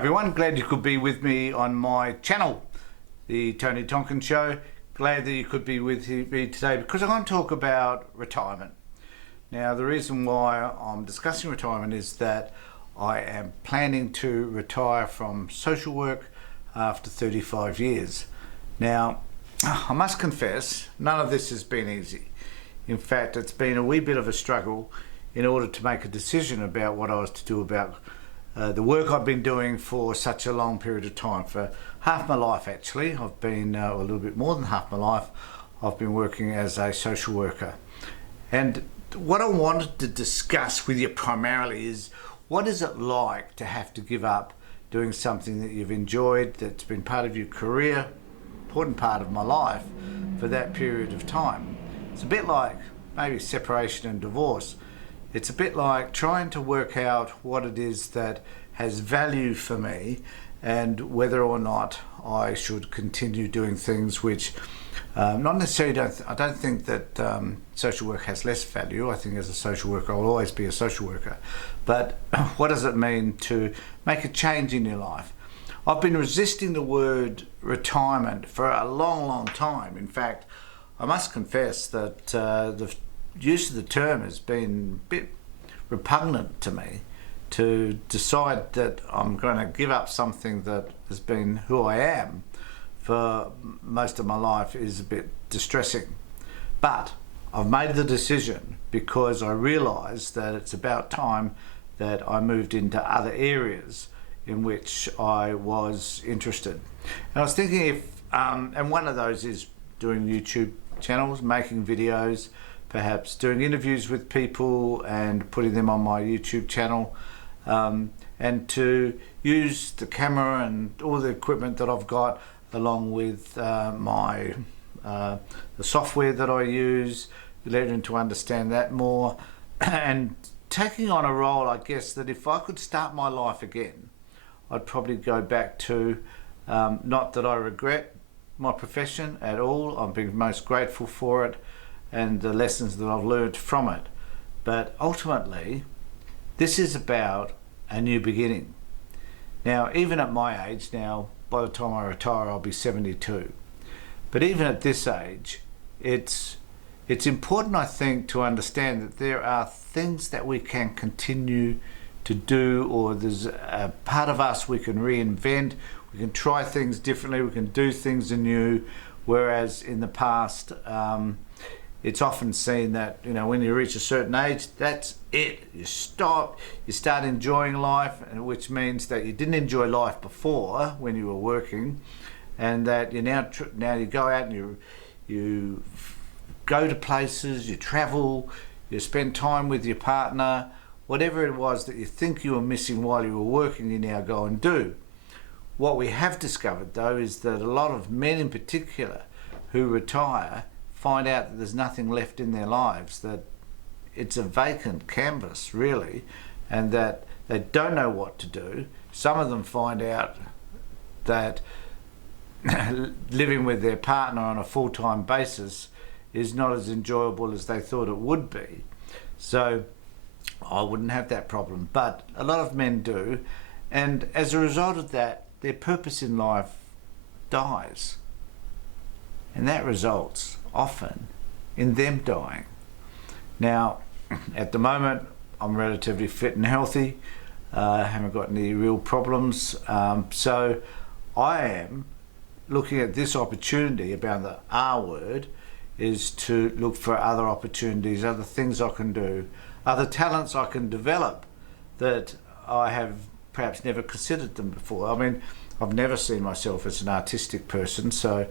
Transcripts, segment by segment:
everyone, glad you could be with me on my channel, the Tony Tonkin Show. Glad that you could be with me today because I'm going to talk about retirement. Now, the reason why I'm discussing retirement is that I am planning to retire from social work after 35 years. Now, I must confess, none of this has been easy. In fact, it's been a wee bit of a struggle in order to make a decision about what I was to do about the work I've been doing for such a long period of time. For half my life, actually, I've been, a little bit more than half my life, I've been working as a social worker. And what I wanted to discuss with you primarily is, what is it like to have to give up doing something that you've enjoyed, that's been part of your career, important part of my life, for that period of time? It's a bit like maybe separation and divorce. It's a bit like trying to work out what it is that has value for me and whether or not I should continue doing things which not necessarily I don't think that social work has less value. I think as a social worker I'll always be a social worker. But what does it mean to make a change in your life? I've been resisting the word retirement for a long time. In fact, I must confess that the use of the term has been a bit repugnant to me. To decide that I'm going to give up something that has been who I am for most of my life is a bit distressing. But I've made the decision because I realised that it's about time that I moved into other areas in which I was interested. And I was thinking if, and one of those is doing YouTube channels, making videos, perhaps doing interviews with people and putting them on my YouTube channel, and to use the camera and all the equipment that I've got, along with the software that I use, learning to understand that more, and taking on a role, I guess, that if I could start my life again, I'd probably go back to, not that I regret my profession at all, I'm being most grateful for it and the lessons that I've learned from it. But ultimately, this is about a new beginning. Now, even at my age now, by the time I retire, I'll be 72. But even at this age, it's important, I think, to understand that there are things that we can continue to do, or there's a part of us we can reinvent, we can try things differently, we can do things anew, whereas in the past, it's often seen that, you know, when you reach a certain age, that's it. You stop, you start enjoying life, and which means that you didn't enjoy life before when you were working, and that you now you go out and you go to places, you travel, you spend time with your partner, whatever it was that you think you were missing while you were working, you now go and do. What we have discovered, though, is that a lot of men in particular who retire find out that there's nothing left in their lives, that it's a vacant canvas really, and that they don't know what to do. Some of them find out that living with their partner on a full-time basis is not as enjoyable as they thought it would be. So I wouldn't have that problem, but a lot of men do, and as a result of that, their purpose in life dies, and that results often in them dying. Now, at the moment, I'm relatively fit and healthy, haven't got any real problems, so I am looking at this opportunity about the R word, is to look for other opportunities, other things I can do, other talents I can develop that I have perhaps never considered them before. I mean, I've never seen myself as an artistic person, so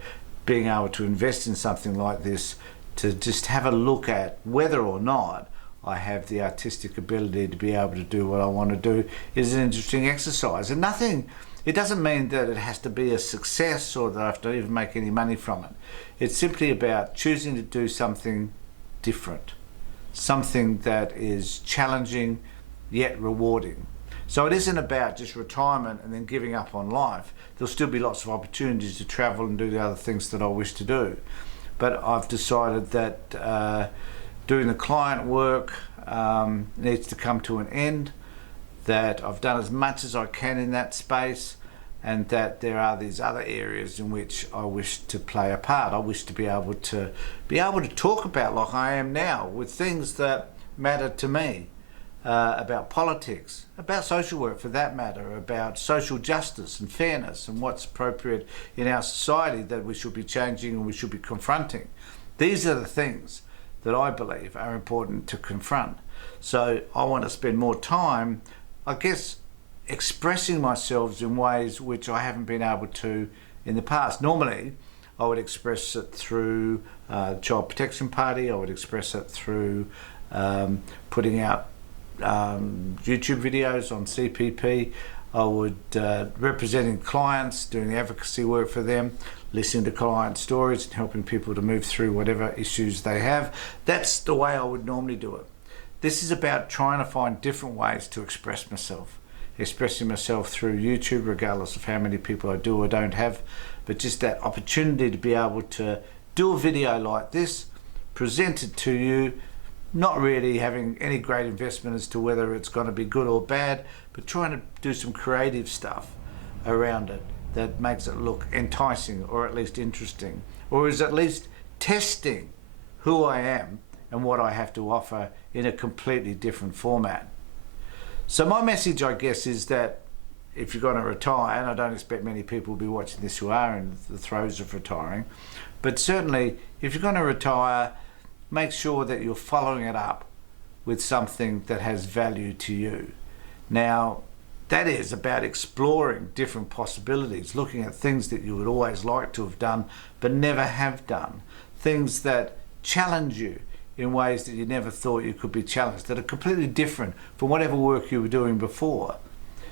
being able to invest in something like this, to just have a look at whether or not I have the artistic ability to be able to do what I want to do, is an interesting exercise. And it doesn't mean that it has to be a success or that I have to even make any money from it. It's simply about choosing to do something different, something that is challenging yet rewarding. So it isn't about just retirement and then giving up on life. There'll still be lots of opportunities to travel and do the other things that I wish to do. But I've decided that doing the client work needs to come to an end, that I've done as much as I can in that space, and that there are these other areas in which I wish to play a part. I wish to be able to talk about, like I am now, with things that matter to me, about politics, about social work for that matter, about social justice and fairness and what's appropriate in our society that we should be changing and we should be confronting. These are the things that I believe are important to confront. So I want to spend more time, I guess, expressing myself in ways which I haven't been able to in the past. Normally, I would express it through Child Protection Party. I would express it through putting out YouTube videos on CPP. I would representing clients, doing the advocacy work for them, listening to client stories and helping people to move through whatever issues they have. That's the way I would normally do it. This is about trying to find different ways to express myself. Expressing myself through YouTube, regardless of how many people I do or don't have, but just that opportunity to be able to do a video like this, present it to you, not really having any great investment as to whether it's going to be good or bad, but trying to do some creative stuff around it that makes it look enticing, or at least interesting, or is at least testing who I am and what I have to offer in a completely different format. So my message, I guess, is that if you're going to retire, and I don't expect many people will be watching this who are in the throes of retiring, but certainly if you're going to retire, make sure that you're following it up with something that has value to you. Now, that is about exploring different possibilities, looking at things that you would always like to have done but never have done, things that challenge you in ways that you never thought you could be challenged, that are completely different from whatever work you were doing before.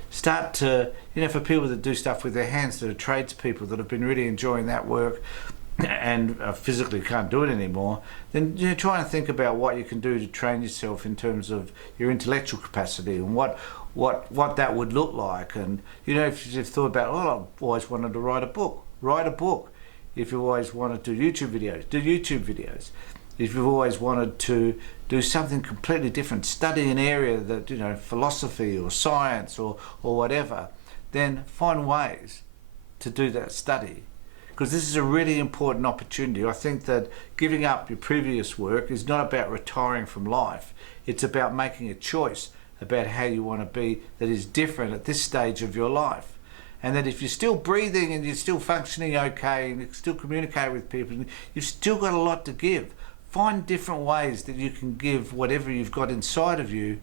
Start to, for people that do stuff with their hands, that are tradespeople that have been really enjoying that work and physically can't do it anymore, then try and think about what you can do to train yourself in terms of your intellectual capacity and what that would look like. And if you've thought about, I've always wanted to write a book, write a book. If you always wanted to do YouTube videos, do YouTube videos. If you've always wanted to do something completely different, study an area that, philosophy or science or whatever, then find ways to do that study. Because this is a really important opportunity. I think that giving up your previous work is not about retiring from life. It's about making a choice about how you want to be that is different at this stage of your life. And that if you're still breathing and you're still functioning okay and you still communicate with people, you've still got a lot to give. Find different ways that you can give whatever you've got inside of you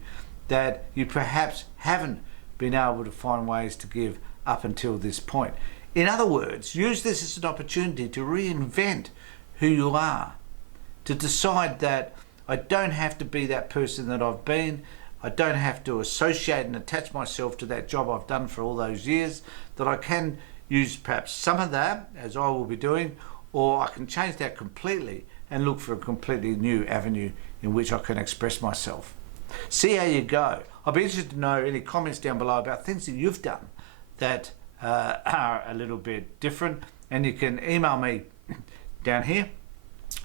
that you perhaps haven't been able to find ways to give up until this point. In other words, use this as an opportunity to reinvent who you are, to decide that I don't have to be that person that I've been. I don't have to associate and attach myself to that job I've done for all those years, that I can use perhaps some of that, as I will be doing, or I can change that completely and look for a completely new avenue in which I can express myself. See how you go. I'll be interested to know any comments down below about things that you've done that are a little bit different, and you can email me down here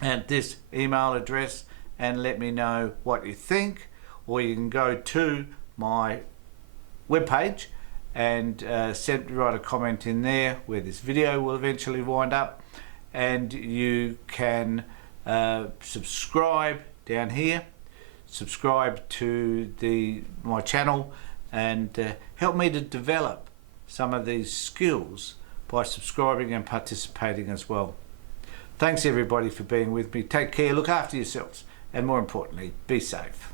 at this email address and let me know what you think, or you can go to my webpage and write a comment in there where this video will eventually wind up, and you can subscribe down here, subscribe to my channel, and help me to develop some of these skills by subscribing and participating as well. Thanks everybody for being with me. Take care, look after yourselves, and more importantly, be safe.